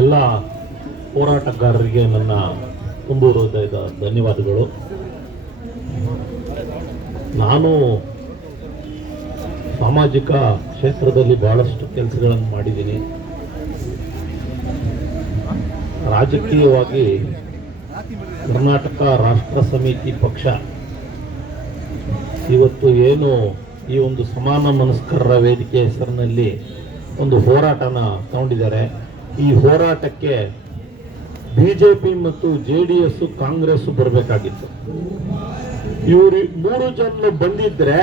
ಎಲ್ಲ ಹೋರಾಟಗಾರರಿಗೆ ನನ್ನ ತುಂಬು ಹೃದಯದ ಧನ್ಯವಾದಗಳು. ನಾನು ಸಾಮಾಜಿಕ ಕ್ಷೇತ್ರದಲ್ಲಿ ಬಹಳಷ್ಟು ಕೆಲಸಗಳನ್ನು ಮಾಡಿದ್ದೀನಿ. ರಾಜಕೀಯವಾಗಿ ಕರ್ನಾಟಕ ರಾಷ್ಟ್ರ ಸಮಿತಿ ಪಕ್ಷ ಇವತ್ತು ಏನು ಈ ಒಂದು ಸಮಾನ ಮನಸ್ಕರರ ವೇದಿಕೆ ಹೆಸರಿನಲ್ಲಿ ಒಂದು ಹೋರಾಟನ ತಗೊಂಡಿದ್ದಾರೆ. ಈ ಹೋರಾಟಕ್ಕೆ ಬಿಜೆಪಿ ಮತ್ತು JDS ಕಾಂಗ್ರೆಸ್ ಬರಬೇಕಾಗಿತ್ತು. ಇವರು 3 ಜನ ಬಂದಿದ್ರೆ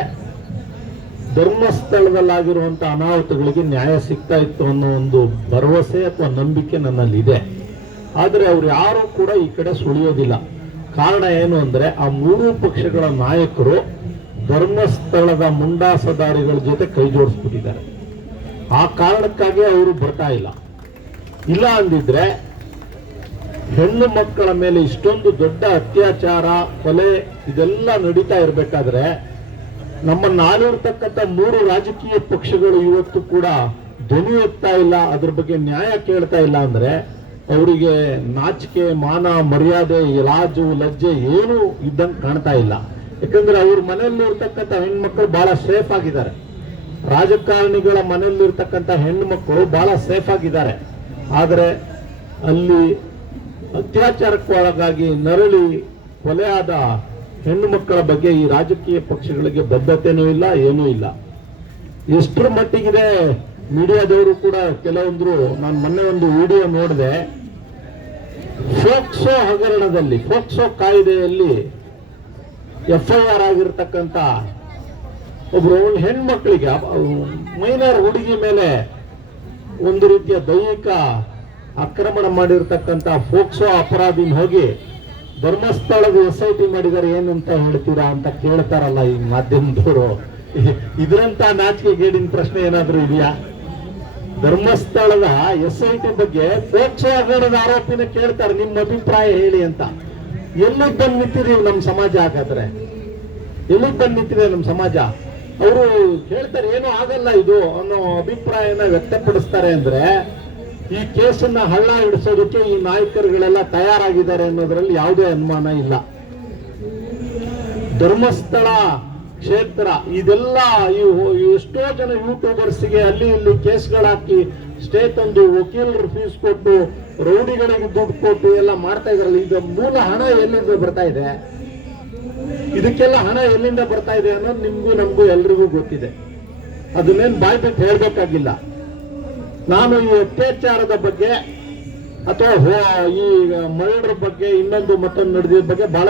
ಧರ್ಮಸ್ಥಳದಲ್ಲಾಗಿರುವಂಥ ಅನಾಹುತಗಳಿಗೆ ನ್ಯಾಯ ಸಿಗ್ತಾ ಇತ್ತು ಅನ್ನೋ ಒಂದು ಭರವಸೆ ಅಥವಾ ನಂಬಿಕೆ ನನ್ನಲ್ಲಿದೆ. ಆದರೆ ಅವ್ರು ಯಾರೂ ಕೂಡ ಈ ಕಡೆ ಸುಳಿಯೋದಿಲ್ಲ. ಕಾರಣ ಏನು ಅಂದರೆ ಆ 3 ಪಕ್ಷಗಳ ನಾಯಕರು ಧರ್ಮಸ್ಥಳದ ಮುಂಡಾಸದಾರಿಗಳ ಜೊತೆ ಕೈ ಜೋಡಿಸ್ಬಿಟ್ಟಿದ್ದಾರೆ. ಆ ಕಾರಣಕ್ಕಾಗಿ ಅವರು ಬರ್ತಾ ಇಲ್ಲ ಅಂದಿದ್ರೆ ಹೆಣ್ಣು ಮಕ್ಕಳ ಮೇಲೆ ಇಷ್ಟೊಂದು ದೊಡ್ಡ ಅತ್ಯಾಚಾರ, ಕೊಲೆ ಇದೆಲ್ಲ ನಡೀತಾ ಇರಬೇಕಾದ್ರೆ ನಮ್ಮನ್ನು ಆಳಿರ್ತಕ್ಕಂಥ 3 ರಾಜಕೀಯ ಪಕ್ಷಗಳು ಇವತ್ತು ಕೂಡ ಧ್ವನಿ ಎತ್ತಾ ಇಲ್ಲ, ಅದ್ರ ಬಗ್ಗೆ ನ್ಯಾಯ ಕೇಳ್ತಾ ಇಲ್ಲ ಅಂದ್ರೆ ಅವರಿಗೆ ನಾಚಿಕೆ, ಮಾನ, ಮರ್ಯಾದೆ, ಲಾಜು, ಲಜ್ಜೆ ಏನು ಇದ್ದಂಗೆ ಕಾಣ್ತಾ ಇಲ್ಲ. ಯಾಕಂದ್ರೆ ಅವ್ರ ಮನೆಯಲ್ಲಿರ್ತಕ್ಕಂಥ ಹೆಣ್ಮಕ್ಳು ಬಹಳ ಸೇಫ್ ಆಗಿದ್ದಾರೆ. ರಾಜಕಾರಣಿಗಳ ಮನೆಯಲ್ಲಿರ್ತಕ್ಕಂಥ ಹೆಣ್ಣು ಮಕ್ಕಳು ಬಹಳ ಸೇಫ್ ಆಗಿದ್ದಾರೆ. ಆದರೆ ಅಲ್ಲಿ ಅತ್ಯಾಚಾರಕ್ಕೆ ಒಳಗಾಗಿ ನರಳಿ ಕೊಲೆಯಾದ ಹೆಣ್ಣು ಮಕ್ಕಳ ಬಗ್ಗೆ ಈ ರಾಜಕೀಯ ಪಕ್ಷಗಳಿಗೆ ಬದ್ಧತೆನೂ ಇಲ್ಲ, ಏನೂ ಇಲ್ಲ. ಎಷ್ಟರ ಮಟ್ಟಿಗಿದೆ ಮೀಡಿಯಾದವರು ಕೂಡ ಕೆಲವೊಂದ್ರು, ನಾನು ಮೊನ್ನೆ ಒಂದು ವಿಡಿಯೋ ನೋಡಿದೆ, ಫೋಕ್ಸೋ ಹಗರಣದಲ್ಲಿ, ಫೋಕ್ಸೋ ಕಾಯ್ದೆಯಲ್ಲಿ FIR ಆಗಿರ್ತಕ್ಕಂಥ ಒಬ್ರು ಹೆಣ್ಮಕ್ಳಿಗೆ, ಮೈನರ್ ಹುಡುಗಿ ಮೇಲೆ ಒಂದು ರೀತಿಯ ದೈಹಿಕ ಆಕ್ರಮಣ ಮಾಡಿರ್ತಕ್ಕಂಥ ಫೋಕ್ಸೋ ಅಪರಾಧಿನ ಹೋಗಿ ಧರ್ಮಸ್ಥಳದ SIT ಮಾಡಿದ್ದಾರೆ ಏನಂತ ಹೇಳ್ತೀರಾ ಅಂತ ಕೇಳ್ತಾರಲ್ಲ ಈ ಮಾಧ್ಯಮದವರು. ಇದರಂತ ನಾಚಿಕೆಗೇಡಿನ ಪ್ರಶ್ನೆ ಏನಾದ್ರೂ ಇದೆಯಾ? ಧರ್ಮಸ್ಥಳದ SIT ಬಗ್ಗೆ ಫೋಕ್ಸೋ ಹಗರಣದ ಆರೋಪಿನ ಕೇಳ್ತಾರೆ, ನಿಮ್ಮ ಅಭಿಪ್ರಾಯ ಹೇಳಿ ಅಂತ. ಎಲ್ಲಿಗೆ ಬಂದು ನಿಂತಿದೀವಿ ನಮ್ಮ ಸಮಾಜ? ಹಾಗಾದ್ರೆ ಎಲ್ಲಿಗೆ ಬಂದು ನಿಂತಿದೆ ನಮ್ಮ ಸಮಾಜ? ಅವರು ಹೇಳ್ತಾರೆ ಏನೂ ಆಗಲ್ಲ ಇದು ಅನ್ನೋ ಅಭಿಪ್ರಾಯನ ವ್ಯಕ್ತಪಡಿಸ್ತಾರೆ. ಅಂದ್ರೆ ಈ ಕೇಸನ್ನ ಹಳ್ಳ ಹಿಡಿಸೋದಕ್ಕೆ ಈ ನಾಯಕರುಗಳೆಲ್ಲ ತಯಾರಾಗಿದ್ದಾರೆ ಅನ್ನೋದ್ರಲ್ಲಿ ಯಾವುದೇ ಅನುಮಾನ ಇಲ್ಲ. ಧರ್ಮಸ್ಥಳ ಕ್ಷೇತ್ರ ಇದೆಲ್ಲ ಎಷ್ಟೋ ಜನ ಯೂಟ್ಯೂಬರ್ಸ್ಗೆ ಅಲ್ಲಿ ಇಲ್ಲಿ ಕೇಸ್ಗಳಾಕಿ ಸ್ಟೇ ತಂದು ವಕೀಲರು ಫೀಸ್ ಕೊಟ್ಟು ರೌಡಿಗಳಿಗೆ ದುಡ್ಡು ಕೊಟ್ಟು ಎಲ್ಲ ಮಾಡ್ತಾ ಇದಾರಲ್ಲ. ಇದು ಮೂಲ ಹಣ ಎಲ್ಲಿಂದ ಬರ್ತಾ ಇದೆ? ಇದಕ್ಕೆಲ್ಲ ಹಣ ಎಲ್ಲಿಂದ ಬರ್ತಾ ಇದೆ ಅನ್ನೋದು ನಿಮ್ಗೂ ನಮಗೂ ಎಲ್ರಿಗೂ ಗೊತ್ತಿದೆ. ಅದನ್ನೇನು ಬಾಯ್ ಬಿಟ್ಟು ಹೇಳ್ಬೇಕಾಗಿಲ್ಲ. ನಾನು ಈ ಅತ್ಯಾಚಾರದ ಬಗ್ಗೆ ಅಥವಾ ಈ ಮರ್ಡರ್ ಬಗ್ಗೆ ಇನ್ನೊಂದು ಮತ್ತೊಂದು ನಡೆದಿದ್ದ ಬಗ್ಗೆ ಬಹಳ